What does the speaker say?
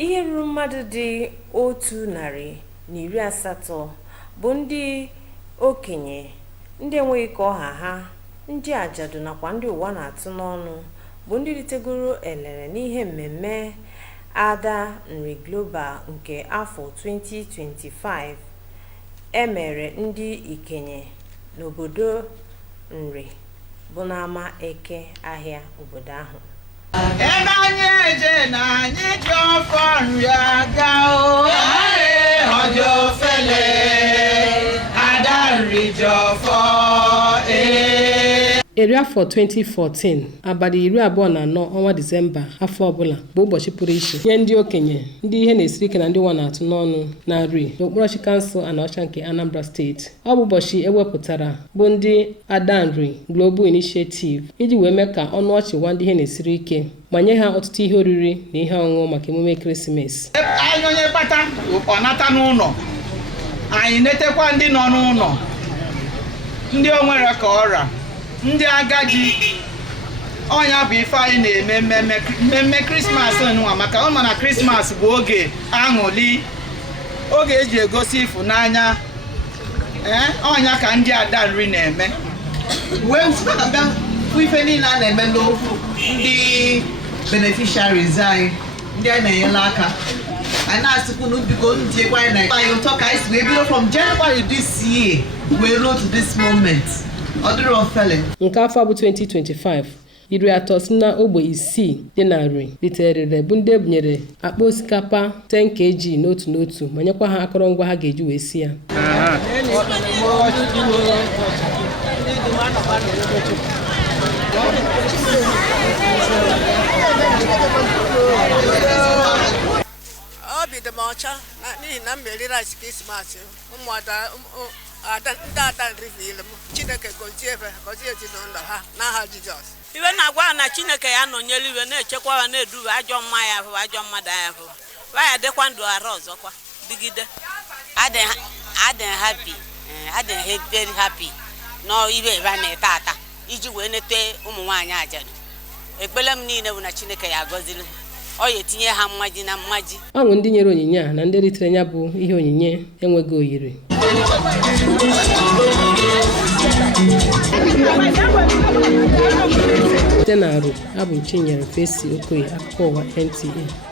ihe ruru mmadụ dị 180 bụ ndị okenye, ndị enweghị ka ọha ha, ndị ajadu nakwa ndị ụwa na-atụ n'ọnụ bụ ndị ritegoro elele n'ihe mmemme Ada Nri Global nke afọ 2025 emere ndị Ikenye n'obodo Nri bụ n'ama Eke ahịa obodo ahụ. Ebe anyị eje na anyị ji ọfọ nri aga ọjọ fele Ada Nri ji ọfọ Eri afọ 2014 abalị 24 ọnwa Disemba afọ ọbụla bụ ụbọchị pụrụ iche nye ndị okenye, ndị ihe na-esiri ike na ndị nwa na-atụ n'ọnụ na Nri n'okporochi kansụl Anaọcha nke Anambra steeti. Ọ bụ ụbọchị ewepụtara bụ ndị Ada Nri Global Initiative iji wee mee ka ọnụ ọchị gwa ndị ihe na-esiri ike ma nye ha ọtụtụ ihe oriri na ihe ọṅụṅụ maka emume ekeresimesi. Anyị onye kpata ọ nata n'ụlọ, anyị netekwa ndị nọ n'ụlọ, ndị o nwere ka ọra, ndị agadi. Ọnya bụ ife anyị na-eme mmemme Krismas nwa, maka ọ ma na Krismas bụ oge aṅụli, oge eji egosi ịfụnanya. Ọnya ka ndị Ada Nri na-eme wee ife niile a na-eme n'okwu ndị beneficiaries anyị, ndị anyị na-enyere aka. Anyị na-asịkwunu biko ndị egwu anyị na-anyị ụtọ ka anyị si wee bido from January this year wee ruo to this moment. Ọ dịrị ofele. Nke afọ bụ 2025, 30 si na ogbe 6 dị na Nri literere bụ ndị ebunyere akpa osikapa 10 kg n'otu ma nyekwa ha akụrụngwa ha ga-eji wee si ya. Obi dị m ọcha n'ihi na m meriri rice Krismas. Ụmụada ndị Ada Nri ile m, Chineke gọzie ezinụlọ ha n'aha Jizọs. Iwe na-agwa na Chineke ya nọnyere iwe na-echekwa ha, na-eduba ajọ mma ya bụ ajọ mmadụ ya bụ ya dịkwa ndụ ara ọzọkwa dịgide. Adịn very happy nọ ibe ebe a na-ete ata iji wee nete ụmụ nwaanyị ajadu. Ekpele m niile bụ na Chineke ya agọzili ọ ya etinye ha mmaji na mmaji. Ọṅụ ndị nyere onyinye a na ndị ritere ya bụ ihe onyinye enweghị oyiri. Site na Nri, abụ m Chinyere Fesi Okoye, akụkọ ụwa NTA.